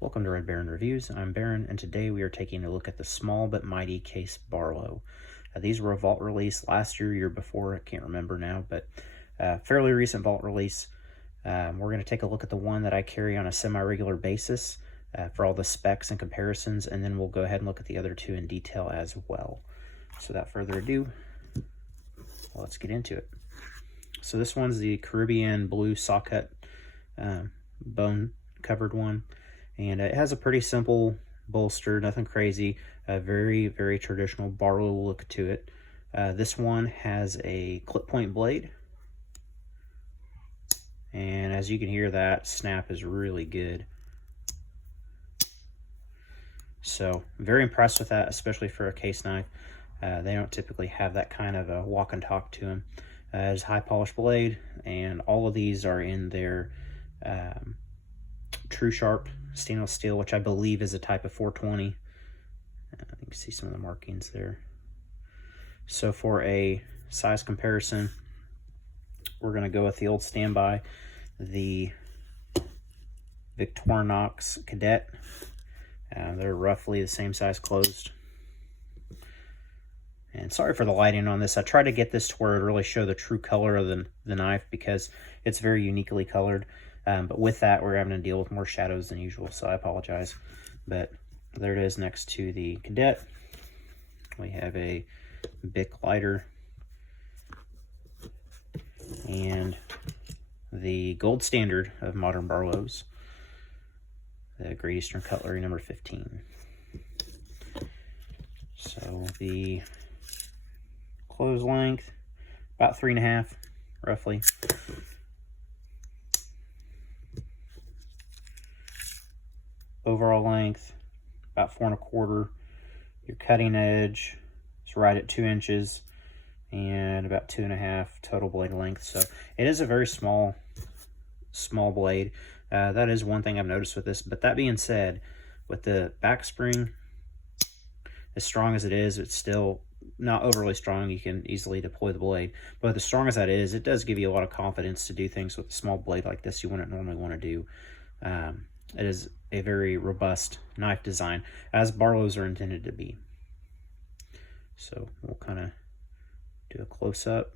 Welcome to Red Barron Reviews. I'm Barron, and today we are taking a look at the small but mighty case Barlow. These were a vault release last year before, I can't remember now, but fairly recent vault release. We're going to take a look at the one that I carry on a semi-regular basis for all the specs and comparisons, and then we'll go ahead and look at the other two in detail as well. So without further ado, let's get into it. So this one's the Caribbean blue socket bone covered one. And it has a pretty simple bolster, nothing crazy, a very, very traditional Barlow look to it. This one has a clip point blade. And as you can hear, that snap is really good. So very impressed with that, especially for a case knife. They don't typically have that kind of a walk and talk to them. It's high polished blade, and all of these are in their True Sharp stainless steel, which I believe is a type of 420. You can see some of the markings there. So for a size comparison, we're going to go with the old standby, the Victorinox Cadet. They're roughly the same size closed. And sorry for the lighting on this. I tried to get this to where it really show the true color of the knife because it's very uniquely colored. But with that, we're having to deal with more shadows than usual, so I apologize. But there it is next to the Cadet. We have a Bic lighter and the gold standard of modern Barlows, the Great Eastern Cutlery number 15. So the close length, about 3.5, roughly. Overall length, about 4.25. Your cutting edge is right at 2 inches, and about 2.5 total blade length. So it is a very small blade. That is one thing I've noticed with this. But that being said, with the back spring, as strong as it is, it's still not overly strong. You can easily deploy the blade. But as strong as that is, it does give you a lot of confidence to do things with a small blade like this you wouldn't normally want to do. It is a very robust knife design, as Barlows are intended to be. So we'll kind of do a close-up.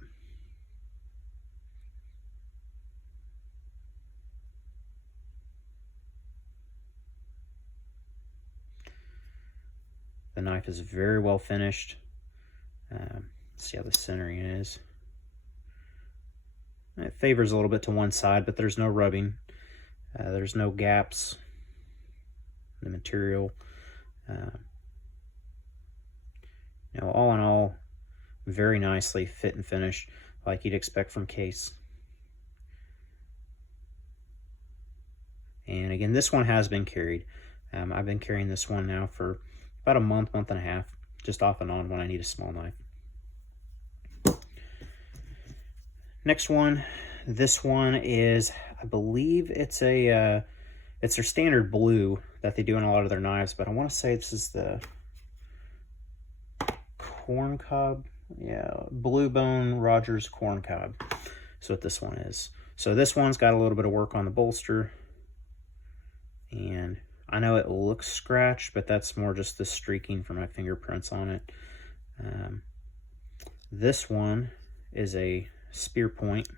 The knife is very well finished. See how the centering is. It favors a little bit to one side, but there's no rubbing. There's no gaps in the material. All in all, very nicely fit and finished, like you'd expect from case. And again, this one has been carried. I've been carrying this one now for about a month and a half, just off and on when I need a small knife. Next one, this one is, I believe it's their standard blue that they do in a lot of their knives, but I want to say this is the Corn Cob. Yeah, Blue Bone Rogers Corn Cob. That's what this one is. So this one's got a little bit of work on the bolster, and I know it looks scratched, but that's more just the streaking from my fingerprints on it. This one is a spear point,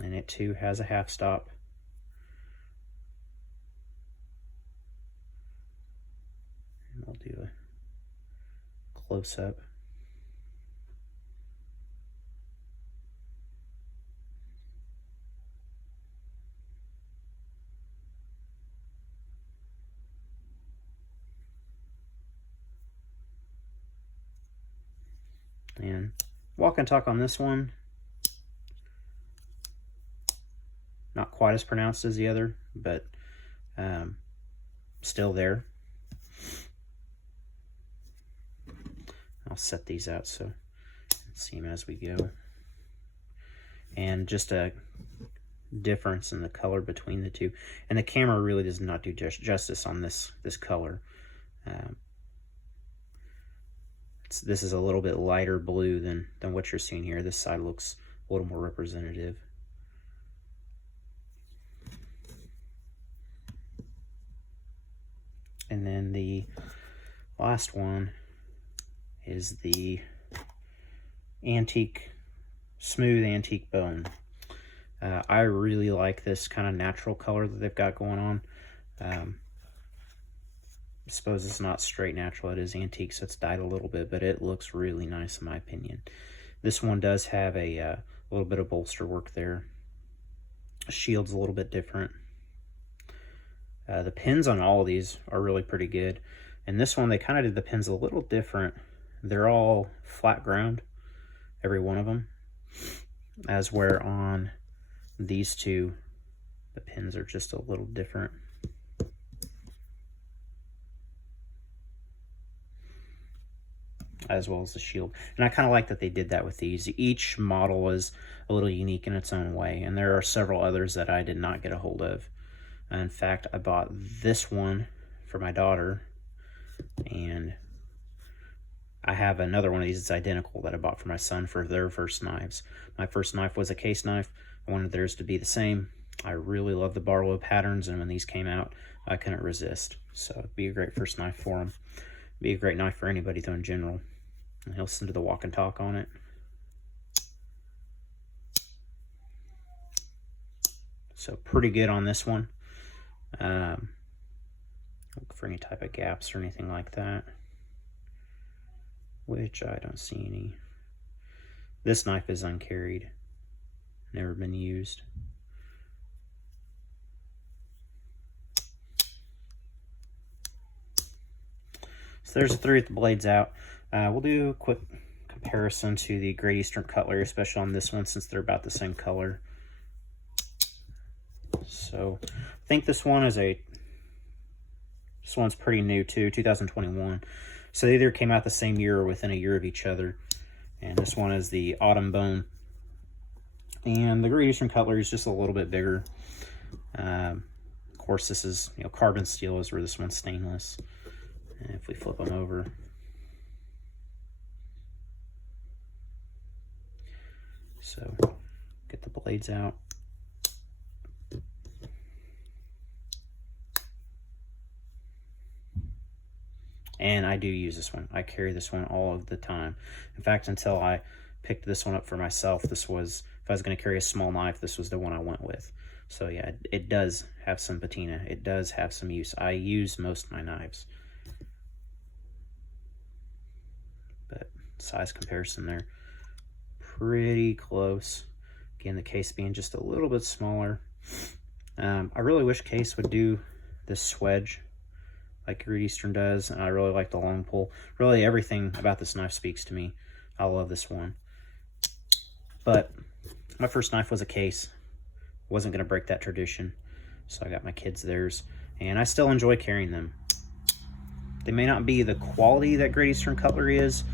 and it too has a half stop. And we'll do a close-up. And walk and talk on this one, not quite as pronounced as the other, but still there. I'll set these out so you can see them as we go. And just a difference in the color between the two. And the camera really does not do justice on this color. This is a little bit lighter blue than what you're seeing here. This side looks a little more representative. And then the last one is the smooth antique bone. I really like this kind of natural color that they've got going on. I suppose it's not straight natural, it is antique, so it's dyed a little bit, but it looks really nice in my opinion. This one does have a little bit of bolster work there. Shield's a little bit different. The pins on all of these are really pretty good. And this one, they kind of did the pins a little different. They're all flat ground, every one of them. As where on these two, the pins are just a little different. As well as the shield. And I kind of like that they did that with these. Each model is a little unique in its own way, and there are several others that I did not get a hold of. In fact, I bought this one for my daughter, and I have another one of these that's identical that I bought for my son for their first knives. My first knife was a case knife. I wanted theirs to be the same. I really love the Barlow patterns, and when these came out, I couldn't resist. So it'd be a great first knife for them. Be a great knife for anybody though in general. And he'll listen to the walk and talk on it. So pretty good on this one. Look for any type of gaps or anything like that, which I don't see any. This knife is uncarried, never been used. So there's the three with the blades out. We'll do a quick comparison to the Great Eastern cutlery, especially on this one since they're about the same color. So I think this one's pretty new too, 2021. So they either came out the same year or within a year of each other. And this one is the Autumn Bone. And the Great Eastern cutlery is just a little bit bigger. Of course, this is carbon steel, is where this one's stainless. And if we flip them over, so get the blades out. And I do use this one. I carry this one all of the time. In fact, until I picked this one up for myself, if I was going to carry a small knife, this was the one I went with. So yeah, it does have some patina. It does have some use. I use most of my knives. But size comparison there, pretty close. Again, the case being just a little bit smaller. I really wish Case would do this swedge like Great Eastern does, and I really like the long pull. Really, everything about this knife speaks to me. I love this one. But my first knife was a Case. Wasn't going to break that tradition, so I got my kids theirs, and I still enjoy carrying them. They may not be the quality that Great Eastern cutlery is,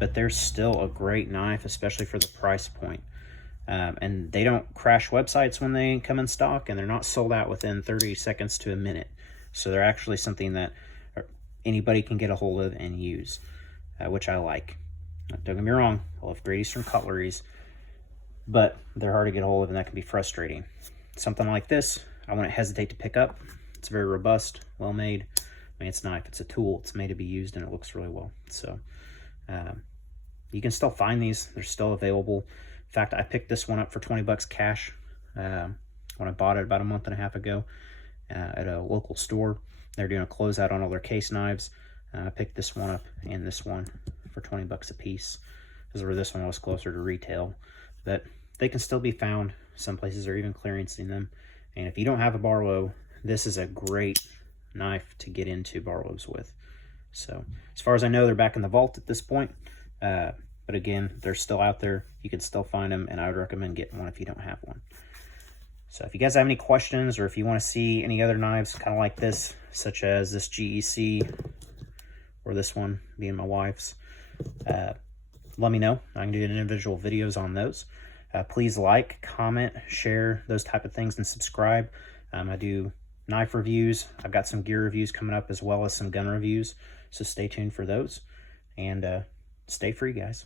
but they're still a great knife, especially for the price point. And they don't crash websites when they come in stock, and they're not sold out within 30 seconds to a minute. So they're actually something that anybody can get a hold of and use, which I like. Don't get me wrong, I love Great Eastern cutleries, but they're hard to get a hold of, and that can be frustrating. Something like this, I wouldn't hesitate to pick up. It's very robust, well made. I mean, it's a knife, it's a tool, it's made to be used, and it looks really well. So you can still find these, they're still available. In fact, I picked this one up for 20 bucks cash when I bought it about a month and a half ago. At a local store. They're doing a closeout on all their Case knives. I picked this one up and this one for 20 bucks a piece. This is where this one was closer to retail, but they can still be found. Some places are even clearancing them. And if you don't have a Barlow, this is a great knife to get into Barlows with. So as far as I know, they're back in the vault at this point. But again, they're still out there. You can still find them, and I would recommend getting one if you don't have one. So if you guys have any questions, or if you want to see any other knives kind of like this, such as this GEC or this one being my wife's, let me know. I can do individual videos on those. Please like, comment, share, those type of things, and subscribe. I do knife reviews. I've got some gear reviews coming up, as well as some gun reviews. So stay tuned for those, and stay free, guys.